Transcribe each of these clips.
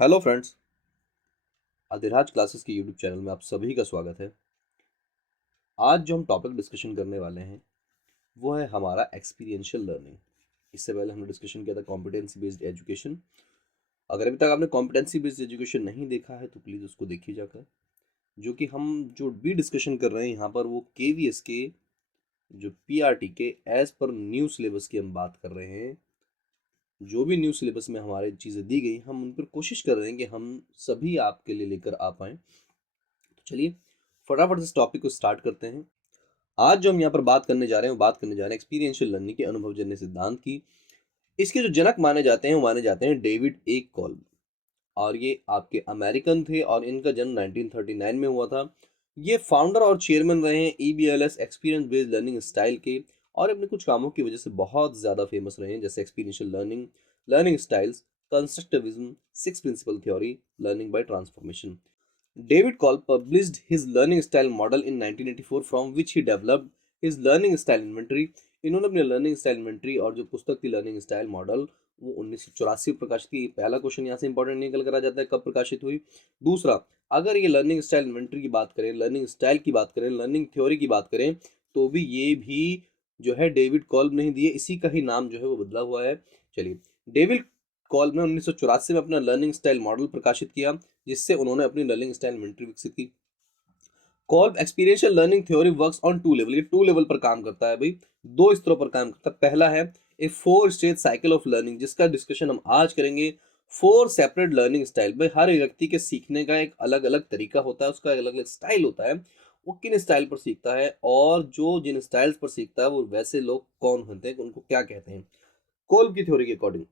Hello friends, Adhiraj classes के YouTube channel में आप सभी का स्वागत है। आज जो हम टॉपिक डिस्कशन करने वाले हैं वो है हमारा एक्सपीरियंशियल लर्निंग। इससे पहले हमने डिस्कशन किया था कॉम्पिटेंसी बेस्ड एजुकेशन। अगर अभी तक आपने कॉम्पिटेंसी बेस्ड एजुकेशन नहीं देखा है तो प्लीज़ उसको देखिए जाकर। जो कि हम जो भी डिस्कशन कर रहे हैं यहाँ पर वो केवीएस के जो पीआरटी के एज पर न्यू सिलेबस की हम बात कर रहे हैं। जो भी न्यू सिलेबस में हमारे चीज़ें दी गई हम उन पर कोशिश कर रहे हैं कि हम सभी आपके लिए लेकर आ पाएँ। तो चलिए फटाफट से इस टॉपिक को स्टार्ट करते हैं। आज जो हम यहाँ पर बात करने जा रहे हैं वो बात करने जा रहे हैं एक्सपीरियंशियल लर्निंग के अनुभवजन्य सिद्धांत की। इसके जो जनक माने जाते हैं वो माने जाते हैं डेविड ए कॉल्ब। और ये आपके अमेरिकन थे और इनका जन्म 1939 में हुआ था। ये फाउंडर और चेयरमैन रहे हैं ईबीएलएस एक्सपीरियंस बेस्ड लर्निंग स्टाइल के। और अपने कुछ कामों की वजह से बहुत ज़्यादा फेमस रहे हैं, जैसे experiential learning, learning styles, constructivism, six principle theory, learning by transformation. David Kolb published his learning style model in 1984 from which he developed his learning style inventory। इन्होंने अपने लर्निंग स्टाइल इन्वेंटरी और जो पुस्तक थी learning style model वो 1984 में प्रकाशित की। पहला क्वेश्चन यहाँ से इंपॉर्टेंट निकल कर आ जाता है, कब प्रकाशित हुई। दूसरा, अगर ये लर्निंग स्टाइल इन्वेंटरी की बात करें, लर्निंग स्टाइल की बात करें, लर्निंग थ्योरी की बात करें, तो भी ये भी जो है डेविड कॉल्ब नहीं दिए, इसी का ही नाम जो है वो बदला हुआ है। चलिए, डेविड कॉल्ब ने 1984 में अपना लर्निंग स्टाइल मॉडल प्रकाशित किया, जिससे उन्होंने अपनी लर्निंग स्टाइल इन्वेंटरी विकसित की। Kolb experiential learning theory works on two level. ये टू लेवल पर काम करता है भाई, दो स्तरों पर काम करता है। पहला है a four stage cycle of learning, जिसका डिस्कशन हम आज करेंगे। Four separate learning style. भाई हर एक व्यक्ति के सीखने का एक अलग अलग तरीका होता है, उसका अलग अलग स्टाइल होता है। वो किन स्टाइल पर सीखता है और जो जिन स्टाइल्स पर सीखता है वो वैसे लोग कौन होते हैं, उनको क्या कहते हैं कोल्ब की थ्योरी के अकॉर्डिंग।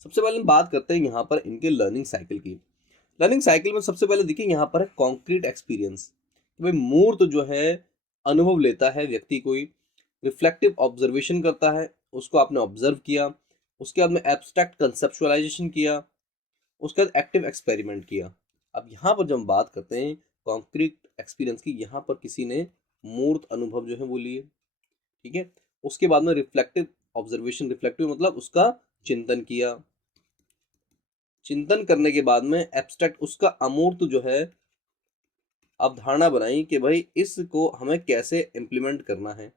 सबसे पहले हम बात करते हैं यहाँ पर इनके लर्निंग साइकिल की। लर्निंग साइकिल में सबसे पहले देखिए यहाँ पर है कॉन्क्रीट एक्सपीरियंस। भाई मूर्त जो है अनुभव लेता है व्यक्ति, कोई रिफ्लेक्टिव ऑब्जर्वेशन करता है, उसको आपने ऑब्जर्व किया, उसके बाद में एब्स्ट्रैक्ट कंसेप्चुअलाइजेशन किया, उसके बाद एक्टिव एक्सपेरिमेंट किया। अब यहाँ पर जब हम बात करते हैं कॉन्क्रीट एक्सपीरियंस की, यहाँ पर किसी ने मूर्त अनुभव जो है वो लिए, ठीक है। उसके बाद में रिफ्लेक्टिव ऑब्जर्वेशन, रिफ्लेक्टिव मतलब उसका चिंतन किया, चिंतन करने के बाद में एब्स्ट्रैक्ट उसका अमूर्त जो है अवधारणा बनाई कि भाई इसको हमें कैसे इम्प्लीमेंट करना है,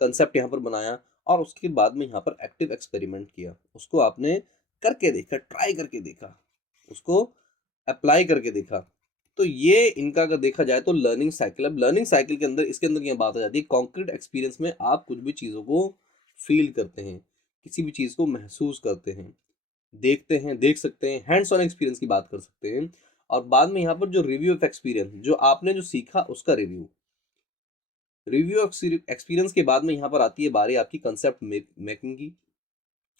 कंसेप्ट यहाँ पर बनाया। और उसके बाद में यहाँ पर एक्टिव एक्सपेरिमेंट किया, उसको आपने करके देखा, ट्राई करके देखा, उसको अप्लाई करके देखा। तो ये इनका अगर देखा जाए तो लर्निंग साइकिल। अब लर्निंग साइकिल के अंदर इसके अंदर क्या बात आ जाती है, कॉन्क्रीट एक्सपीरियंस में आप कुछ भी चीज़ों को फील करते हैं, किसी भी चीज़ को महसूस करते हैं, देखते हैं, देख सकते हैं, हैंड्स ऑन एक्सपीरियंस की बात कर सकते हैं। और बाद में यहाँ पर जो रिव्यू ऑफ एक्सपीरियंस, जो आपने जो सीखा उसका रिव्यू, रिव्यू ऑफ एक्सपीरियंस के बाद में यहाँ पर आती है बारी आपकी कंसेप्ट मेकिंग की।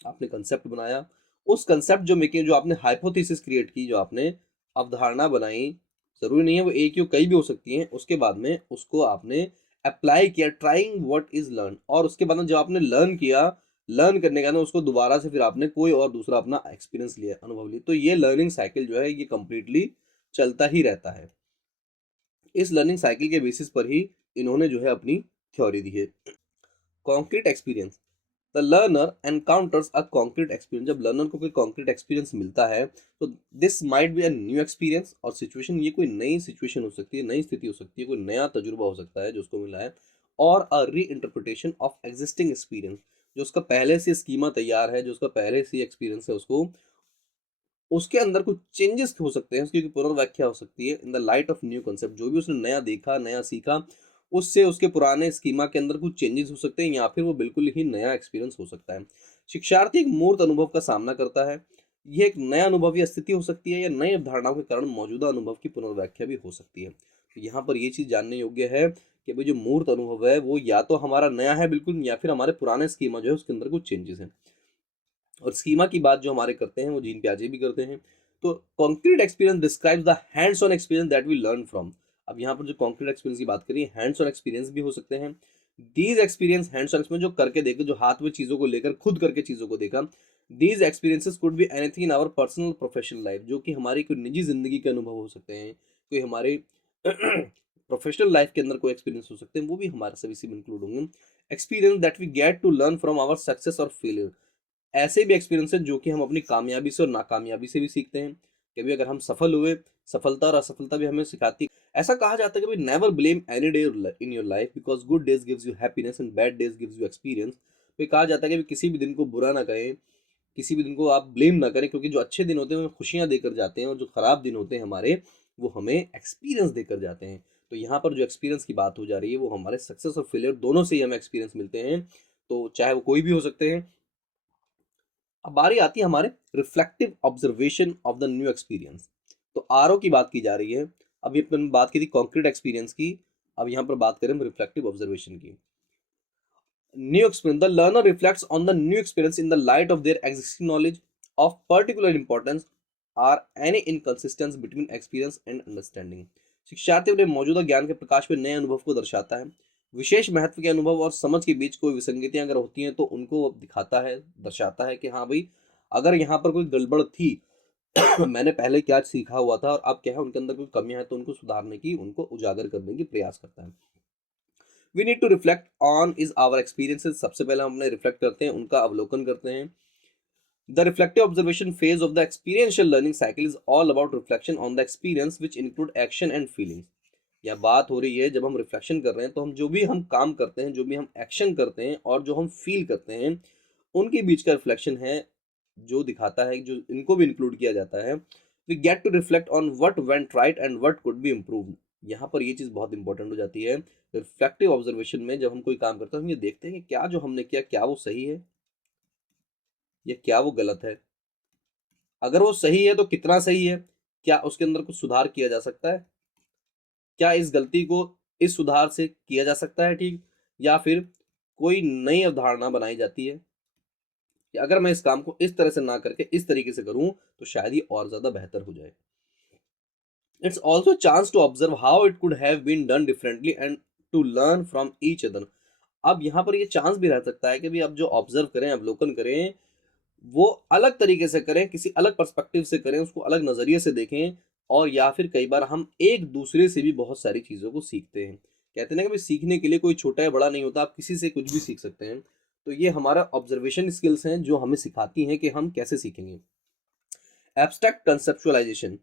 आपने कंसेप्ट बनाया, उस कंसेप्ट जो मेकिंग, जो आपने हाइपोथेसिस क्रिएट की, जो आपने अवधारणा बनाई, जरूरी नहीं है वो एक या कई भी हो सकती हैं। उसके बाद में उसको आपने अप्लाई किया, ट्राइंग व्हाट इज लर्न। और उसके बाद में जब आपने लर्न किया, लर्न करने का ना उसको दोबारा से फिर आपने कोई और दूसरा अपना एक्सपीरियंस लिया, अनुभव लिया। तो ये लर्निंग साइकिल जो है ये कंप्लीटली चलता ही रहता है। इस लर्निंग साइकिल के बेसिस पर ही इन्होंने जो है अपनी थ्योरी दी है। Concrete experience, the learner encounters a concrete experience. जब लर्नर को कोई कॉन्क्रीट एक्सपीरियंस मिलता है तो this might be a new experience और सिचुएशन। ये कोई नई सिचुएशन हो सकती है, नई स्थिति हो सकती है, कोई नया तजुर्बा हो सकता है जो उसको मिला है। और अ री इंटरप्रिटेशन ऑफ एग्जिस्टिंग एक्सपीरियंस, जो उसका पहले से स्कीमा तैयार है, जो उसका पहले से एक्सपीरियंस है, उसको उसके अंदर कुछ चेंजेस हो सकते हैं, उसकी पुनर्व्याख्या हो सकती है in the light of new concept. जो भी उसने नया देखा, नया सीखा, उससे उसके पुराने स्कीमा के अंदर कुछ चेंजेस हो सकते हैं, या फिर वो बिल्कुल ही नया एक्सपीरियंस हो सकता है। शिक्षार्थी एक मूर्त अनुभव का सामना करता है। यह एक नया अनुभव या स्थिति हो सकती है, या नई अवधारणाओं के कारण मौजूदा अनुभव की पुनर्व्याख्या भी हो सकती है। तो यहाँ पर ये चीज़ जानने योग्य है कि भाई जो मूर्त अनुभव है वो या तो हमारा नया है बिल्कुल, या फिर हमारे पुराने स्कीमा जो है उसके अंदर कुछ चेंजेस हैं। और स्कीमा की बात जो हमारे करते हैं वो जीन प्याजे भी करते हैं। तो concrete experience describes the hands on experience that we learn from. अब यहाँ पर जो कॉन्क्रीट एक्सपीरियंस की बात करिए, हैंड्स ऑन एक्सपीरियंस भी हो सकते हैं। These experience, hands on experience जो करके देखे, जो हाथ में चीज़ों को लेकर खुद करके चीज़ों को देखा। These experiences could be anything in our personal professional life, जो कि हमारी कोई निजी जिंदगी के अनुभव हो सकते हैं, कोई हमारे प्रोफेशनल लाइफ के अंदर कोई एक्सपीरियंस हो सकते हैं, वो भी हमारे सभी से इंक्लूड होंगे। Experience that we get to learn from our success और फेलियर, ऐसे भी एक्सपीरियंस है जो कि हम अपनी कामयाबी से और नाकामयाबी से भी सीखते हैं। कभी अगर हम सफल हुए, सफलता और असफलता भी हमें सिखाती है। ऐसा कहा जाता है कि भाई never blame any day in your life because good days gives you happiness and bad days gives you experience. तो कहा जाता है कि किसी भी दिन को बुरा ना करें, किसी भी दिन को आप ब्लेम ना करें, क्योंकि जो अच्छे दिन होते हैं वो खुशियां देकर जाते हैं और जो खराब दिन होते हैं हमारे, वो हमें एक्सपीरियंस देकर जाते हैं। तो यहाँ पर जो एक्सपीरियंस की बात हो जा रही है वो हमारे सक्सेस और फेलियर दोनों से ही हमें एक्सपीरियंस मिलते हैं, तो चाहे वो कोई भी हो सकते हैं। अब बारी आती है हमारे reflective observation of the new experience. तो आरओ की बात की जा रही है। अभी अपन बात की थी कॉन्क्रीट एक्सपीरियंस की, अब यहाँ पर बात करें हम रिफ्लेक्टिव ऑब्जर्वेशन की। New experience. The learner reflects on the new experience in the light of their existing knowledge of particular importance or any inconsistency between experience and understanding. शिक्षार्थी अपने मौजूदा ज्ञान के प्रकाश में नए अनुभव को दर्शाता है। विशेष महत्व के अनुभव और समझ के बीच कोई विसंगतियां अगर होती हैं तो उनको दिखाता है, दर्शाता है कि हाँ भाई, अगर यहाँ पर कोई गड़बड़ थी मैंने पहले क्या सीखा हुआ था और अब क्या है, उनके अंदर कोई कमियां हैं तो उनको सुधारने की, उनको उजागर करने की प्रयास करता है। We need to reflect on is our experiences. सबसे पहले हम अपने रिफ्लेक्ट करते हैं, उनका अवलोकन करते हैं। The reflective observation phase of the experiential learning cycle is all about reflection on the experience which include action and feelings. यह बात हो रही है जब हम रिफ्लेक्शन कर रहे हैं तो हम जो भी हम काम करते हैं, जो भी हम एक्शन करते हैं और जो हम फील करते हैं, उनके बीच का रिफ्लेक्शन है, जो दिखाता है, जो इनको भी इंक्लूड किया जाता है। We get to reflect on what went right and what could be improved. यहाँ पर ये चीज़ बहुत इंपॉर्टेंट हो जाती है। रिफ्लेक्टिव ऑब्जर्वेशन में जब हम कोई काम करते हैं हम ये देखते हैं कि क्या जो हमने किया, क्या वो सही है या क्या वो गलत है। अगर वो सही है तो कितना सही है, क्या उसके अंदर कुछ सुधार किया जा सकता है, क्या इस गलती को इस सुधार से किया जा सकता है ठीक, या फिर कोई नई अवधारणा बनाई जाती है कि अगर मैं इस काम को इस तरह से ना करके इस तरीके से करूं तो शायद ये और ज्यादा बेहतर हो जाए। It's also chance to observe how it could have been done differently and to learn from each other. अब यहाँ पर ये चांस भी रह सकता है कि भी अब जो ऑब्जर्व करें, अवलोकन करें, वो अलग तरीके से करें, किसी अलग पर्सपेक्टिव से करें, उसको अलग नजरिए से देखें, और या फिर कई बार हम एक दूसरे से भी बहुत सारी चीजों को सीखते हैं। कहते हैं ना कि भाई सीखने के लिए कोई छोटा या बड़ा नहीं होता, आप किसी से कुछ भी सीख सकते हैं। तो ये हमारा ऑब्जर्वेशन स्किल्स हैं जो हमें सिखाती हैं कि हम कैसे सीखेंगे। Abstract conceptualisation.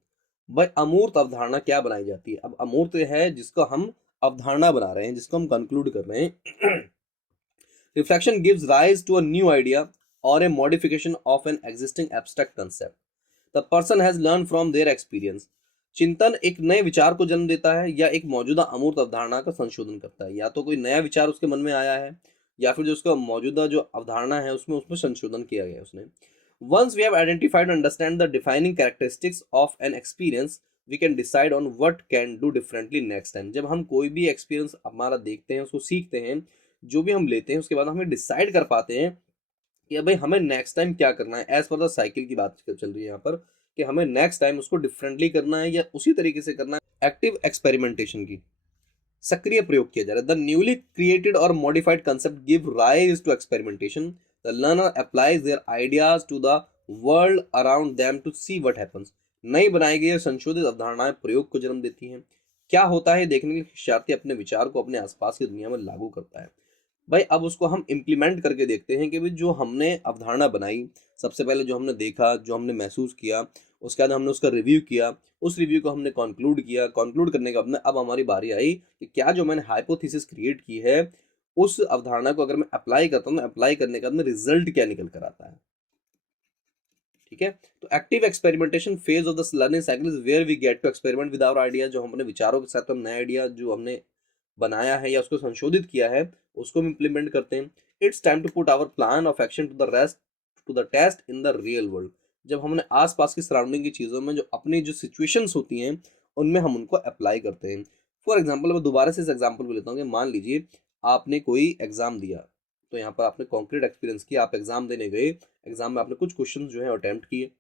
भाई अमूर्त अवधारणा क्या बनाई जाती है? अब अमूर्त है जिसको हम अवधारणा बना रहे हैं, जिसको हम कंक्लूड कर रहे हैं। Reflection gives rise to a new idea or a modification of an existing abstract concept the person has learn from their experience. चिंतन एक नए विचार को जन्म देता है या एक मौजूदा अमूर्त अवधारणा का संशोधन करता है। या तो कोई नया विचार उसके मन में आया है या फिर जो उसका मौजूदा जो अवधारणा है उसमें उसमें संशोधन किया गया है उसने। Once we have identified and understand the defining characteristics of an experience, we can decide on what can do differently next time. जब हम कोई भी एक्सपीरियंस हमारा देखते हैं, उसको सीखते हैं, जो भी हम लेते हैं, उसके बाद हमें डिसाइड कर पाते हैं कि भाई हमें नेक्स्ट टाइम क्या करना है। एज पर द साइकिल की बात चल रही है यहाँ पर कि हमें नेक्स्ट टाइम उसको डिफरेंटली करना है या उसी तरीके से करना है। एक्टिव एक्सपेरिमेंटेशन की सक्रिय प्रयोग किया जा रहा है। द न्यूली क्रिएटेड और modified concept give rise to experimentation. The learner applies their ideas to the world around them to see what happens. नई बनाई गई संशोधित अवधारणाएं प्रयोग को जन्म देती हैं। क्या होता है देखने के लिए शिक्षार्थी अपने विचार को अपने आसपास की दुनिया में लागू करता है। भाई अब उसको हम इम्प्लीमेंट करके देखते हैं कि भाई जो हमने अवधारणा बनाई, सबसे पहले जो हमने देखा, जो हमने महसूस किया, उसके बाद हमने उसका रिव्यू किया, उस रिव्यू को हमने कंक्लूड किया, कंक्लूड करने के बाद में अब हमारी बारी आई कि क्या जो मैंने हाइपोथेसिस क्रिएट की है उस अवधारणा को अगर मैं अप्लाई करता हूँ, मैं अप्लाई करने के बाद में रिजल्ट क्या निकल कर आता है। ठीक है, तो active experimentation phase of the learning cycle is where we get to experiment with our idea. जो हमने विचारों के साथ हम नए आइडिया जो हमने बनाया है या उसको संशोधित किया है उसको हम इम्प्लीमेंट करते हैं। It's time to put our plan of action to the test in the real world. जब हमने आसपास की सराउंडिंग की चीज़ों में जो अपनी जो सिचुएशंस होती हैं उनमें हम उनको अप्लाई करते हैं। फॉर एग्जाम्पल मैं दोबारा से इस एग्जाम्पल को लेता हूँ कि मान लीजिए आपने कोई एग्जाम दिया, तो यहाँ पर आपने कॉन्क्रीट एक्सपीरियंस किया, आप एग्जाम देने गए, एग्जाम में आपने कुछ क्वेश्चन जो है अटेम्प्ट किए,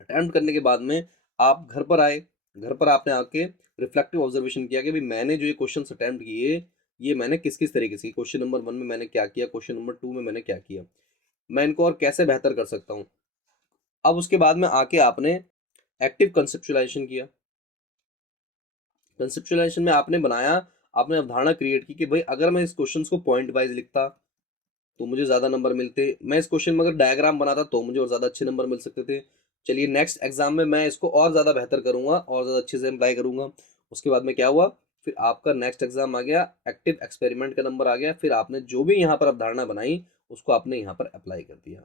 अटेम्प्ट करने के बाद में आप घर पर आए, घर पर आपने आके रिफ्लेक्टिव ऑब्जर्वेशन किया कि भाई मैंने जो ये क्वेश्चन अटेम्प्ट किए ये मैंने किस किस तरीके से, क्वेश्चन नंबर 1 में मैंने क्या किया, क्वेश्चन नंबर 2 में मैंने क्या किया, मैं इनको और कैसे बेहतर कर सकता हूँ। अब उसके बाद में आके आपने एक्टिव कंसेप्चुलाइजेशन किया। कंसेप्चुलाइजेशन में आपने बनाया, आपने अवधारणा क्रिएट की कि भाई अगर मैं इस क्वेश्चन को पॉइंट वाइज लिखता, तो मुझे ज़्यादा नंबर मिलते। मैं इस क्वेश्चन में अगर डायग्राम बनाता तो मुझे और ज़्यादा अच्छे नंबर मिल सकते थे। चलिए नेक्स्ट एग्जाम में मैं इसको और ज़्यादा बेहतर करूँगा और ज़्यादा अच्छे से अप्लाई करूँगा। उसके बाद में क्या हुआ, फिर आपका नेक्स्ट एग्जाम आ गया, एक्टिव एक्सपेरिमेंट का नंबर आ गया, फिर आपने जो भी यहाँ पर अवधारणा बनाई उसको आपने यहाँ पर अप्लाई कर दिया,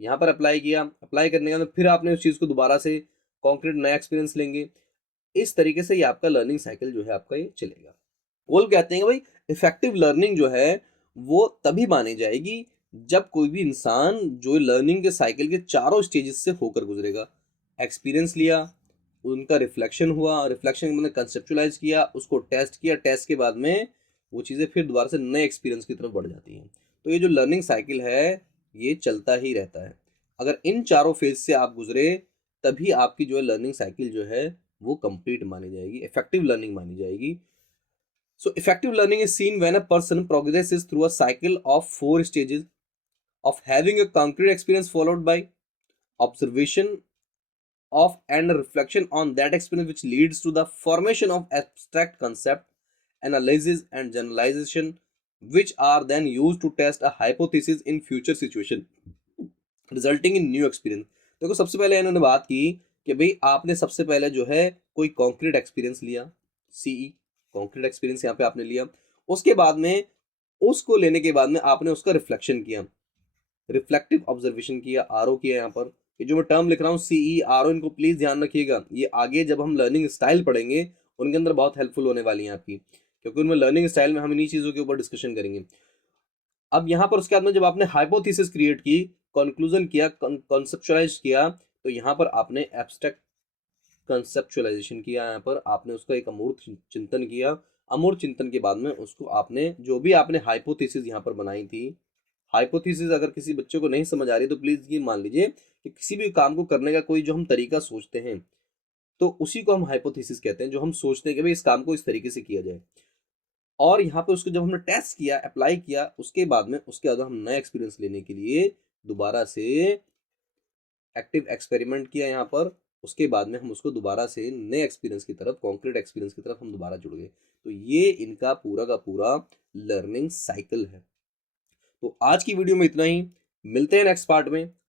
यहाँ पर अप्लाई किया। अप्लाई करने के बाद फिर आपने उस चीज़ को दोबारा से कॉन्क्रीट नया एक्सपीरियंस लेंगे। इस तरीके से ये आपका लर्निंग साइकिल जो है आपका ये चलेगा। गोल कहते हैं कि भाई इफेक्टिव लर्निंग जो है वो तभी मानी जाएगी जब कोई भी इंसान जो लर्निंग के साइकिल के चारों स्टेजेस से होकर गुजरेगा। एक्सपीरियंस लिया, उनका रिफ्लेक्शन हुआ, रिफ्लेक्शन मैंने कंसेप्चुलाइज किया, उसको टेस्ट किया, टेस्ट के बाद में वो चीज़ें फिर दोबारा से नए एक्सपीरियंस की तरफ बढ़ जाती हैं। तो ये जो लर्निंग साइकिल है ये चलता ही रहता है। अगर इन चारों फेज से आप गुजरे तभी आपकी जो है लर्निंग साइकिल जो है वो कंप्लीट मानी जाएगी, इफेक्टिव लर्निंग मानी जाएगी। So effective learning is seen when a person progresses through a cycle of 4 stages of having a concrete experience followed by observation of and reflection on that experience, which leads to the formation of abstract concept, analysis and generalization, which are then used to test a hypothesis in future situation resulting in new experience। देखो सबसे पहले इन्होंने बात की कि भाई आपने सबसे पहले जो है कोई कॉन्क्रीट एक्सपीरियंस लिया, सीई कॉन्क्रीट एक्सपीरियंस यहाँ पे आपने लिया। उसके बाद में उसको लेने के बाद में आपने उसका रिफ्लेक्शन किया, रिफ्लेक्टिव ऑब्जर्वेशन किया, आरओ किया। यहाँ पर ये जो मैं टर्म लिख रहा हूँ सीई आरओ, इनको प्लीज ध्यान रखिएगा, ये आगे जब हम लर्निंग स्टाइल पढ़ेंगे उनके अंदर बहुत हेल्पफुल होने वाली है आपकी, क्योंकि उनमें लर्निंग स्टाइल में हम इन्हीं चीज़ों के ऊपर डिस्कशन करेंगे। अब यहाँ पर उसके बाद में जब आपने हाइपोथेसिस क्रिएट की, कंक्लूजन किया, कॉन्सेप्चुलाइज किया, तो यहाँ पर आपने एब्स्ट्रैक्ट कंसेप्चुलाइजेशन किया, यहाँ पर आपने उसका एक अमूर्त चिंतन किया। अमूर्त चिंतन के बाद में उसको आपने जो भी आपने हाइपोथेसिस यहाँ पर बनाई थी, हाइपोथेसिस अगर किसी बच्चे को नहीं समझ आ रही तो प्लीज ये मान लीजिए कि किसी भी काम को करने का कोई जो हम तरीका सोचते हैं तो उसी को हम हाइपोथेसिस कहते हैं, जो हम सोचते हैं कि भाई इस काम को इस तरीके से किया जाए। और यहाँ पे उसको जब हमने टेस्ट किया, अप्लाई किया, उसके बाद में उसके बाद हम नया एक्सपीरियंस लेने के लिए दोबारा से एक्टिव एक्सपेरिमेंट किया यहाँ पर। उसके बाद में हम उसको दोबारा से नए एक्सपीरियंस की तरफ, कॉन्क्रीट एक्सपीरियंस की तरफ हम दोबारा जुड़ गए। तो ये इनका पूरा का पूरा लर्निंग साइकिल है। तो आज की वीडियो में इतना ही, मिलते हैं नेक्स्ट पार्ट में।